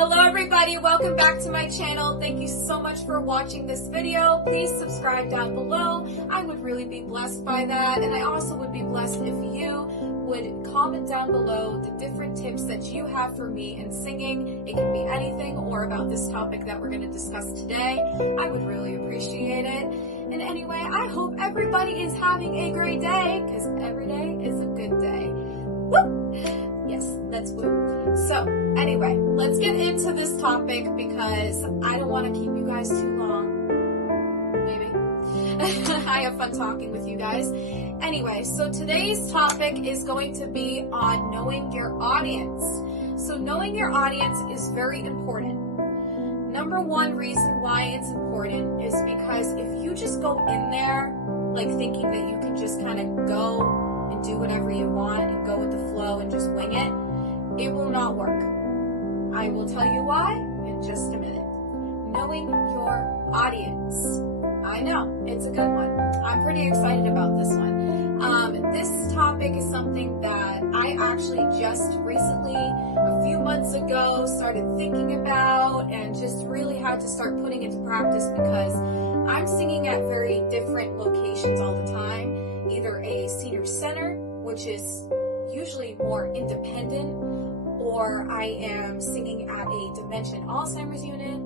Hello everybody, welcome back to my channel. Thank you so much for watching this video. Please subscribe down below. I would really be blessed by that, and I also would be blessed if you would comment down below the different tips that you have for me in singing. It can be anything or about this topic that we're going to discuss today. I would really appreciate it. And anyway, I hope everybody is having a great day, because every day is a good day. Woo! Yes, let's woo. So anyway, let's get into this topic because I don't want to keep you guys too long. Maybe. I have fun talking with you guys. Anyway, so today's topic is going to be on knowing your audience. So knowing your audience is very important. Number one reason why it's important is because if you just go in there like thinking that you can just kind of go and do whatever you want and go with the flow and just wing it, it will not work. I will tell you why in just a minute. Knowing your audience. I know, it's a good one. I'm pretty excited about this one. This topic is something that I actually just recently, a few months ago, started thinking about and just really had to start putting into practice because I'm singing at very different locations all the time. Either a senior center, which is usually more independent, or I am singing at a dementia Alzheimer's unit,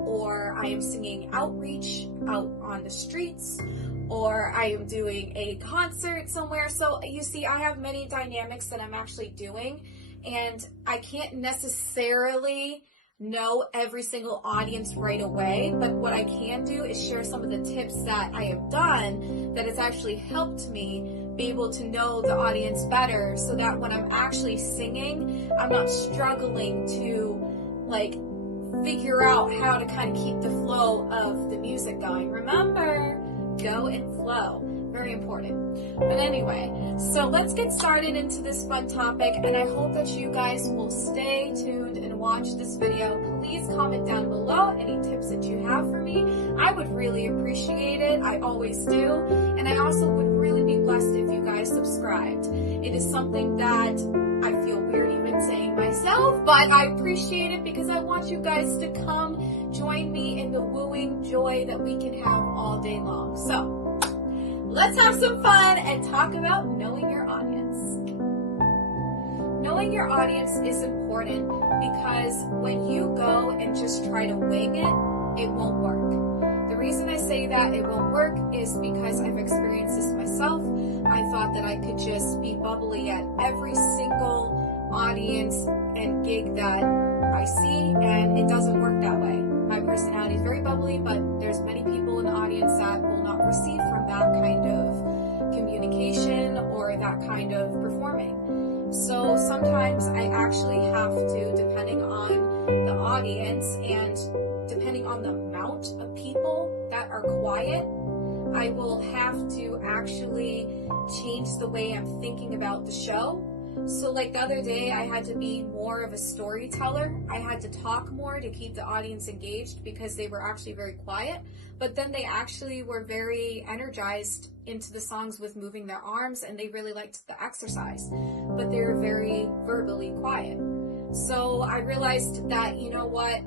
or I am singing outreach out on the streets, or I am doing a concert somewhere. So you see, I have many dynamics that I'm actually doing, and I can't necessarily know every single audience right away, but what I can do is share some of the tips that I have done that has actually helped me be able to know the audience better, so that when I'm actually singing, I'm not struggling to like figure out how to kind of keep the flow of the music going. Remember, go and flow. Very important. But anyway, so let's get started into this fun topic, and I hope that you guys will stay tuned and watch this video. Please comment down below any tips that you have for me. I would really appreciate it. I always do. And I also would really be blessed if you guys subscribed. It is something that I feel weird even saying myself, but I appreciate it because I want you guys to come join me in the wooing joy that we can have all day long. So let's have some fun and talk about knowing your audience. Knowing your audience is important because when you go and just try to wing it, it won't work. The reason I say that it won't work is because I've experienced this myself. I thought that I could just be bubbly at every single audience and gig that I see, and it doesn't work that way. My personality is very bubbly, but there's many people in the audience that will not receive from that kind of communication or that kind of performing. So sometimes I actually have to, depending on the audience and depending on the amount of people that are quiet, I will have to actually change the way I'm thinking about the show. So like the other day, I had to be more of a storyteller. I had to talk more to keep the audience engaged because they were actually very quiet. But then they actually were very energized into the songs with moving their arms, and they really liked the exercise. But they were very verbally quiet. So I realized that, you know what,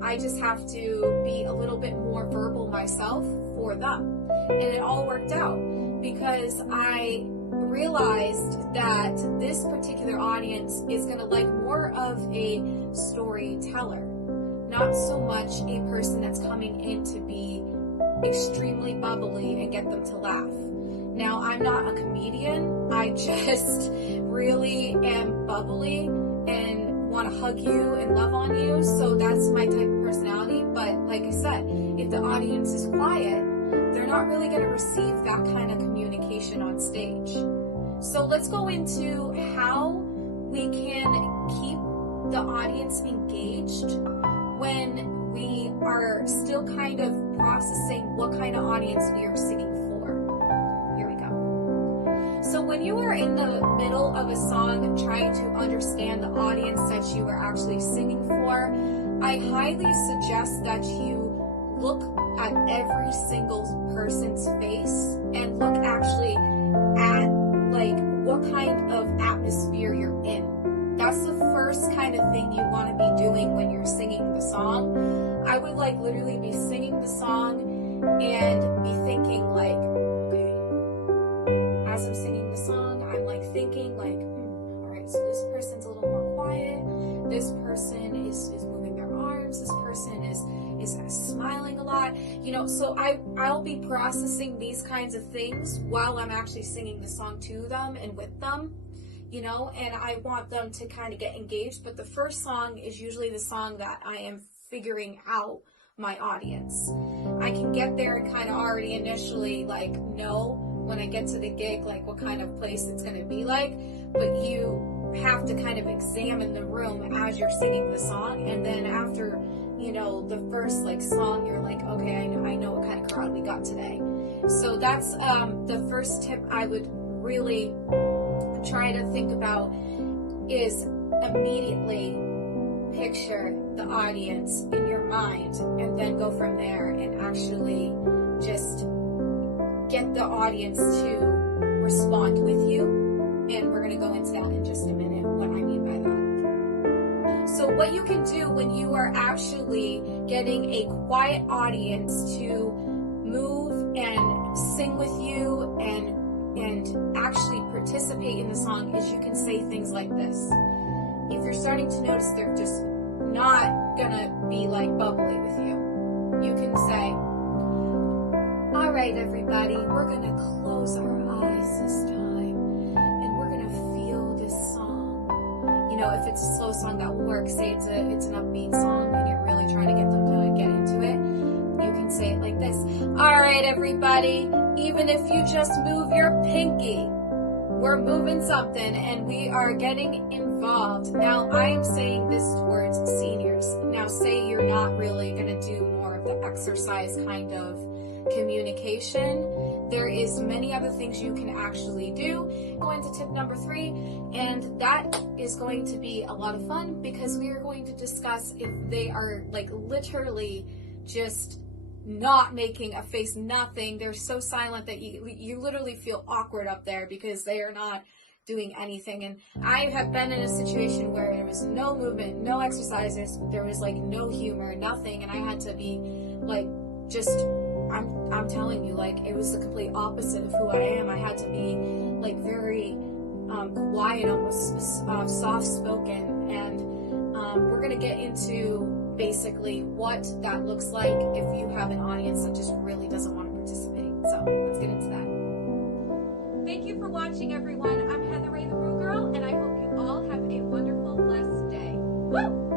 I just have to be a little bit more verbal myself for them. And it all worked out because I realized that this particular audience is going to like more of a storyteller, not so much a person that's coming in to be extremely bubbly and get them to laugh. Now, I'm not a comedian. I just really am bubbly and want to hug you and love on you, so that's my type of personality. But like I said, if the audience is quiet, they're not really going to receive that kind of communication on stage. So let's go into how we can keep the audience engaged when we are still kind of processing what kind of audience we are singing for. Here we go. So when you are in the middle of a song trying to understand the audience that you are actually singing for, I highly suggest that you look at every single person's face and look actually at like what kind of atmosphere you're in. That's the first kind of thing you want to be doing when like literally be singing the song and be thinking like, okay, as I'm singing the song, I'm like thinking like, all right, so this person's a little more quiet, this person is moving their arms, this person is smiling a lot, you know, so I'll be processing these kinds of things while I'm actually singing the song to them and with them, you know, and I want them to kind of get engaged. But the first song is usually the song that I am figuring out my audience. I can get there and kind of already initially like know when I get to the gig like what kind of place it's going to be like, but you have to kind of examine the room as you're singing the song, and then after, you know, the first like song, you're like, okay, I know what kind of crowd we got today. So that's the first tip I would really try to think about, is immediately picture the audience in your mind and then go from there and actually just get the audience to respond with you. And we're going to go into that in just a minute, what I mean by that. So what you can do when you are actually getting a quiet audience to move and sing with you and actually participate in the song is you can say things like this. If you're starting to notice they're just not gonna be like bubbly with you, you can say, all right, everybody, we're gonna close our eyes this time and we're gonna feel this song. You know, if it's a slow song, that will work. Say it's an upbeat song and you're really trying to get them to get into it. You can say it like this. All right, everybody, even if you just move your pinky, we're moving something and we are getting involved. Now, I am saying this towards seniors. Now, say you're not really going to do more of the exercise kind of communication. There is many other things you can actually do. Go into tip number 3, and that is going to be a lot of fun because we are going to discuss if they are like literally just not making a face, nothing. They're so silent that you literally feel awkward up there because they are not doing anything. And I have been in a situation where there was no movement, no exercises, there was like no humor, nothing, and I had to be like just I'm telling you, like it was the complete opposite of who I am. I had to be like very quiet, almost soft spoken, and we're gonna get into basically what that looks like if you have an audience that just really doesn't want to participate. So let's get into that. Thank you for watching, everyone. I'm Heather Ray, the Rue Girl, and I hope you all have a wonderful, blessed day. Woo!